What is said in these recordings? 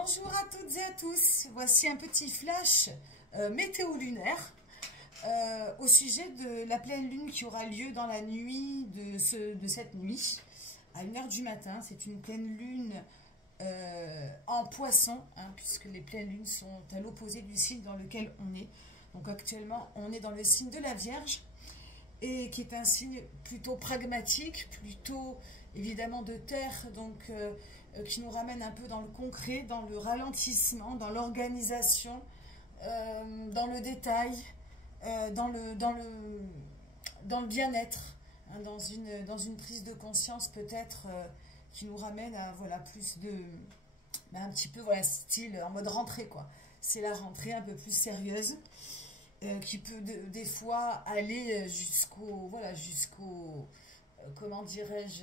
Bonjour à toutes et à tous, voici un petit flash météo lunaire au sujet de la pleine lune qui aura lieu dans la nuit de cette nuit à 1 h du matin. C'est une pleine lune en poisson, puisque les pleines lunes sont à l'opposé du signe dans lequel on est. Donc actuellement on est dans le signe de la Vierge, et qui est un signe plutôt pragmatique, plutôt évidemment de terre, donc qui nous ramène un peu dans le concret, dans le ralentissement, dans l'organisation, dans le détail, dans le bien-être, dans une prise de conscience peut-être qui nous ramène à voilà, plus de... un petit peu voilà, style en mode rentrée, quoi. C'est la rentrée un peu plus sérieuse. Qui peut des fois aller jusqu'au comment dirais-je,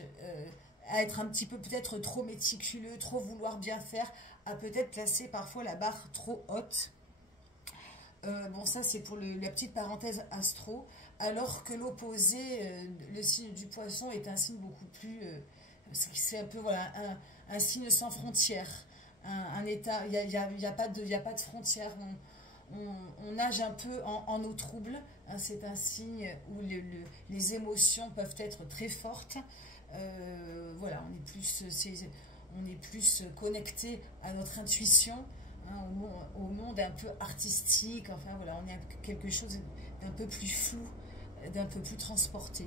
à être un petit peu peut-être trop méticuleux, trop vouloir bien faire, à peut-être placer parfois la barre trop haute. Bon, ça c'est pour la petite parenthèse astro, alors que l'opposé, le signe du poisson, est un signe beaucoup plus, c'est un peu voilà, un signe sans frontières, un état, il y a pas de frontières. On nage un peu en eau trouble, c'est un signe où les émotions peuvent être très fortes. Voilà, on est plus connecté à notre intuition, au monde un peu artistique. Enfin voilà, on est quelque chose d'un peu plus flou, d'un peu plus transporté.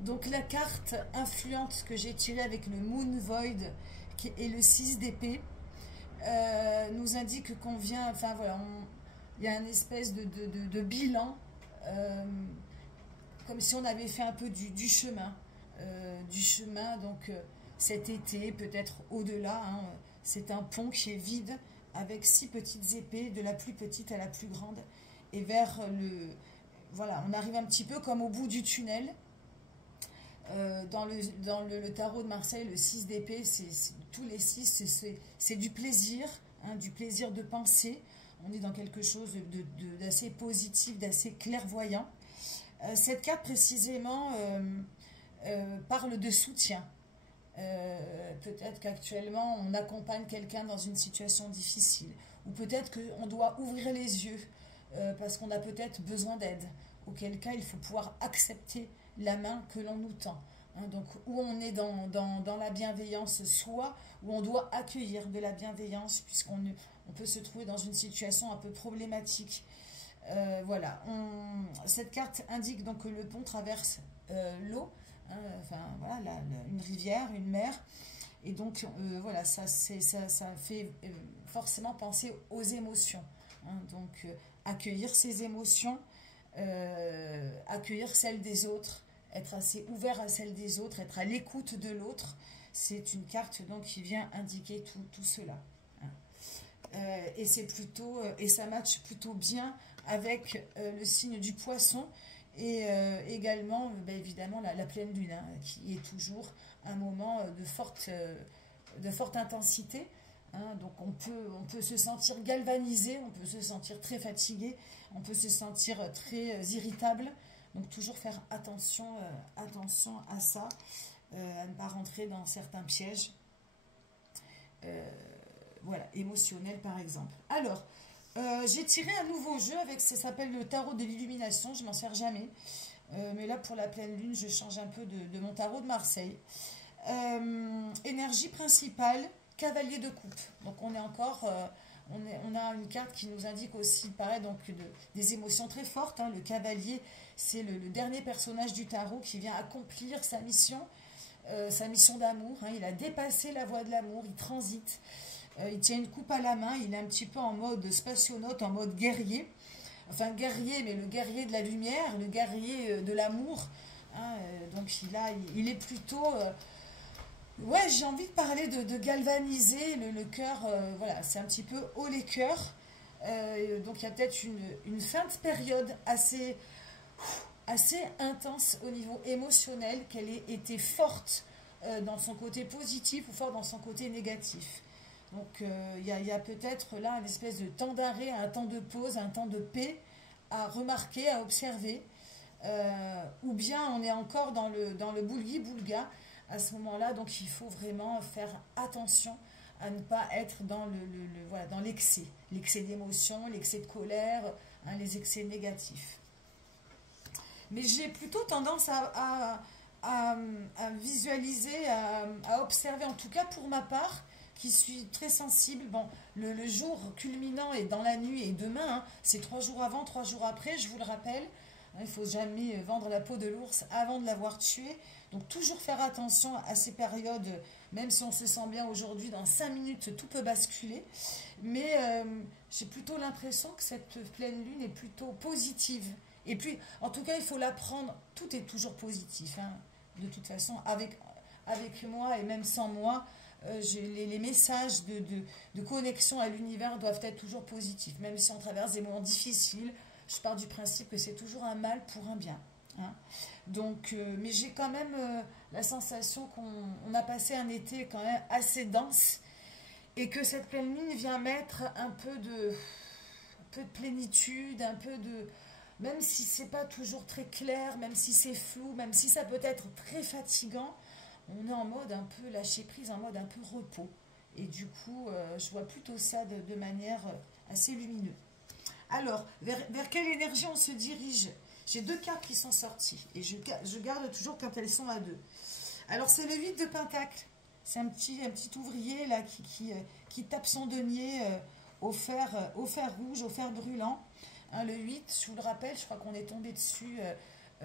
Donc la carte influente que j'ai tirée avec le Moon Void, qui est le 6 d'épée, nous indique qu'on vient, enfin voilà, il y a une espèce de bilan, comme si on avait fait un peu du chemin, donc cet été, peut-être au-delà, c'est un pont qui est vide, avec 6 petites épées, de la plus petite à la plus grande, et vers voilà, on arrive un petit peu comme au bout du tunnel. Dans le tarot de Marseille, le 6 d'épée, tous les 6, c'est du plaisir de penser. On est dans quelque chose d'assez positif, d'assez clairvoyant. Cette carte précisément parle de soutien. Peut-être qu'actuellement on accompagne quelqu'un dans une situation difficile, ou peut-être qu'on doit ouvrir les yeux parce qu'on a peut-être besoin d'aide, auquel cas il faut pouvoir accepter la main que l'on nous tend. Donc, où on est dans la bienveillance, soit où on doit accueillir de la bienveillance, puisqu'on peut se trouver dans une situation un peu problématique. Voilà. Cette carte indique donc que le pont traverse l'eau, enfin, voilà, une rivière, une mer. Et donc, voilà, ça fait forcément penser aux émotions. Donc, accueillir ces émotions, accueillir celles des autres, être assez ouvert à celles des autres, être à l'écoute de l'autre, c'est une carte donc qui vient indiquer tout cela. Et c'est plutôt et ça matche plutôt bien avec le signe du poisson, et également évidemment la pleine lune, qui est toujours un moment de forte intensité. Donc on peut se sentir galvanisé, on peut se sentir très fatigué, on peut se sentir très irritable. Donc toujours faire attention à ça, à ne pas rentrer dans certains pièges, voilà, émotionnels par exemple. Alors, j'ai tiré un nouveau jeu, ça s'appelle le tarot de l'illumination, je m'en sers jamais. Mais là pour la pleine lune, je change un peu de mon tarot de Marseille. Énergie principale, cavalier de coupe. Donc on est encore... on a une carte qui nous indique aussi, pareil, donc des émotions très fortes. Le cavalier, c'est le dernier personnage du tarot qui vient accomplir sa mission d'amour. Il a dépassé la voie de l'amour, il transite. Il tient une coupe à la main, il est un petit peu en mode spationaute, en mode guerrier. Enfin, guerrier, mais le guerrier de la lumière, le guerrier de l'amour. Donc il est plutôt... ouais, j'ai envie de parler de galvaniser le cœur, voilà, c'est un petit peu haut les cœurs. Donc il y a peut-être une fin de période assez intense au niveau émotionnel, qu'elle ait été forte dans son côté positif ou forte dans son côté négatif. Donc il y a peut-être là une espèce de temps d'arrêt, un temps de pause, un temps de paix à remarquer, à observer. Ou bien on est encore dans le boulgui-boulga, à ce moment-là. Donc il faut vraiment faire attention à ne pas être dans voilà, dans l'excès. L'excès d'émotion, l'excès de colère, hein, les excès négatifs. Mais j'ai plutôt tendance à visualiser, à observer, en tout cas pour ma part, qui suis très sensible. Bon, le jour culminant est dans la nuit et demain, hein, c'est 3 jours avant, 3 jours après, je vous le rappelle. Hein, il ne faut jamais vendre la peau de l'ours avant de l'avoir tué. Donc toujours faire attention à ces périodes, même si on se sent bien aujourd'hui, dans 5 minutes, tout peut basculer. Mais j'ai plutôt l'impression que cette pleine lune est plutôt positive. Et puis, en tout cas, il faut la prendre, tout est toujours positif, hein. De toute façon, avec moi et même sans moi, les messages de connexion à l'univers doivent être toujours positifs. Même si on traverse des moments difficiles, je pars du principe que c'est toujours un mal pour un bien, hein. Donc, mais j'ai quand même la sensation qu'on a passé un été quand même assez dense et que cette pleine lune vient mettre un peu de plénitude, un peu de... Même si c'est pas toujours très clair, même si c'est flou, même si ça peut être très fatigant, on est en mode un peu lâcher prise, en mode un peu repos. Et du coup, je vois plutôt ça de manière assez lumineuse. Alors, vers quelle énergie on se dirige? J'ai 2 cartes qui sont sorties et je garde toujours quand elles sont à 2. Alors, c'est le 8 de Pentacle. C'est un petit ouvrier là qui tape son denier au fer rouge, au fer brûlant. Hein, le 8, je vous le rappelle, je crois qu'on est tombé dessus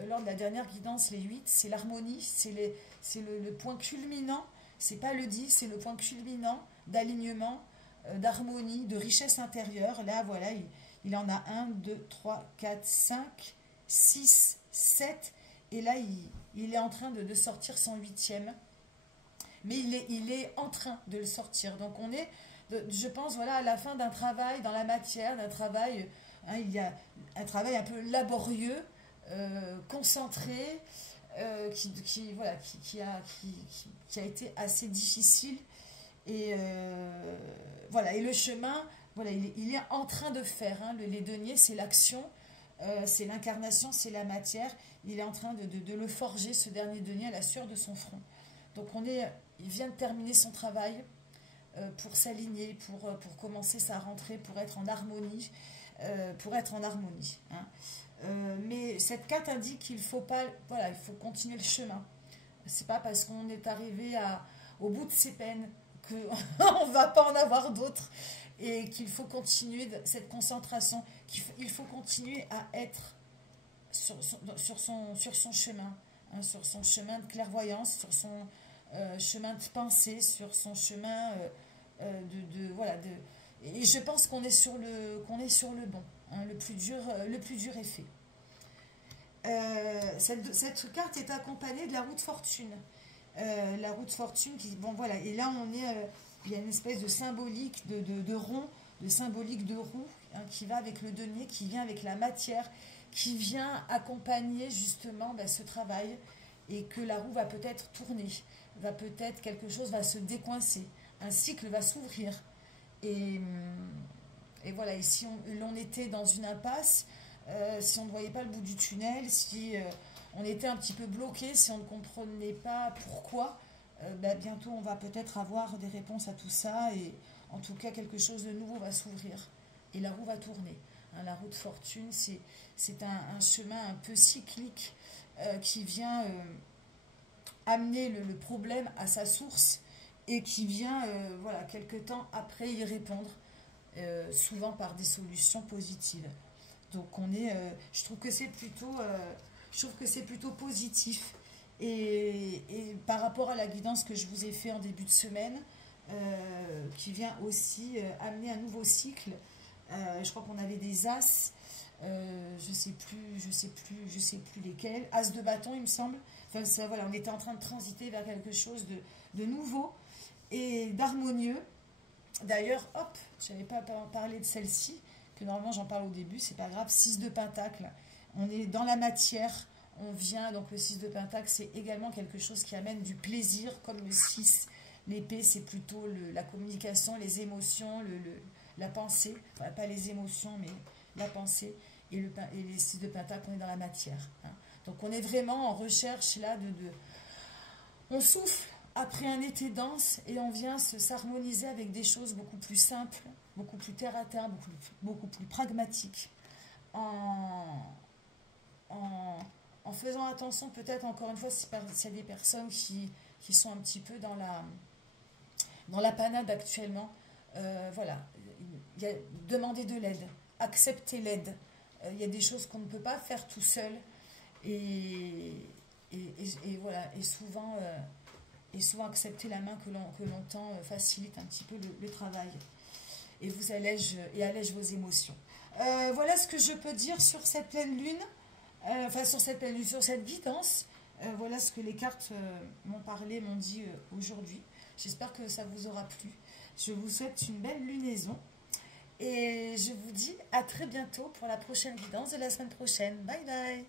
lors de la dernière guidance. Les 8, c'est l'harmonie, c'est le point culminant. C'est pas le 10, c'est le point culminant d'alignement, d'harmonie, de richesse intérieure. Là, voilà, il en a 1, 2, 3, 4, 5, 6, 7. Et là, il est en train de sortir son 8e. Mais il est en train de le sortir. Donc, on est, je pense, voilà, à la fin d'un travail dans la matière, d'un travail... Hein, il y a un travail un peu laborieux, concentré, qui a été assez difficile. Et voilà, et le chemin, voilà, il est en train de faire. Hein, les deniers, c'est l'action, c'est l'incarnation, c'est la matière. Il est en train de le forger, ce dernier denier, à la sueur de son front. Donc il vient de terminer son travail pour s'aligner, pour commencer sa rentrée, pour être en harmonie. Hein. Mais cette carte indique qu'il faut pas, voilà, il faut continuer le chemin. C'est pas parce qu'on est arrivé au bout de ses peines qu'on ne va pas en avoir d'autres et qu'il faut continuer cette concentration, qu'il faut continuer à être sur son chemin, hein, sur son chemin de clairvoyance, sur son chemin de pensée, sur son chemin voilà, et je pense qu'on est sur le bon, hein, le plus dur est fait. Cette carte est accompagnée de la roue de fortune. La roue de fortune bon voilà, et là il y a une espèce de symbolique de rond, de symbolique de roue, hein, qui va avec le denier, qui vient avec la matière, qui vient accompagner justement ce travail, et que la roue va peut-être tourner, quelque chose va se décoincer, un cycle va s'ouvrir. Et voilà, et si l'on était dans une impasse, si on ne voyait pas le bout du tunnel, si on était un petit peu bloqué, si on ne comprenait pas pourquoi, bientôt on va peut-être avoir des réponses à tout ça, et en tout cas quelque chose de nouveau va s'ouvrir et la roue va tourner. Hein, la roue de fortune, c'est un chemin un peu cyclique qui vient amener le problème à sa source, et qui vient, voilà, quelque temps après y répondre, souvent par des solutions positives. Donc je trouve que c'est plutôt positif. Et par rapport à la guidance que je vous ai fait en début de semaine, qui vient aussi amener un nouveau cycle. Je crois qu'on avait des as, je sais plus lesquels, as de bâton il me semble. Enfin, voilà, on était en train de transiter vers quelque chose de nouveau et d'harmonieux. D'ailleurs, hop, je n'avais pas parlé de celle-ci, que normalement j'en parle au début, c'est pas grave. 6 de Pentacle, on est dans la matière, on vient, donc le 6 de Pentacle, c'est également quelque chose qui amène du plaisir, comme le 6. L'épée, c'est plutôt la communication, les émotions, la pensée, enfin, pas les émotions, mais la pensée. Et les 6 de Pentacle, on est dans la matière. Hein. Donc on est vraiment en recherche là On souffle après un été dense et on vient s'harmoniser avec des choses beaucoup plus simples, beaucoup plus terre à terre, beaucoup plus pragmatiques, en, en faisant attention peut-être encore une fois s'il y a des personnes qui sont un petit peu dans la panade actuellement. Voilà, demander de l'aide, accepter l'aide. Il y a des choses qu'on ne peut pas faire tout seul et voilà, et souvent accepter la main que l'on tend facilite un petit peu le travail et vous allège vos émotions. Voilà ce que je peux dire sur cette pleine lune, sur cette guidance. Voilà ce que les cartes m'ont dit aujourd'hui. J'espère que ça vous aura plu. Je vous souhaite une belle lunaison et je vous dis à très bientôt pour la prochaine guidance de la semaine prochaine. Bye bye.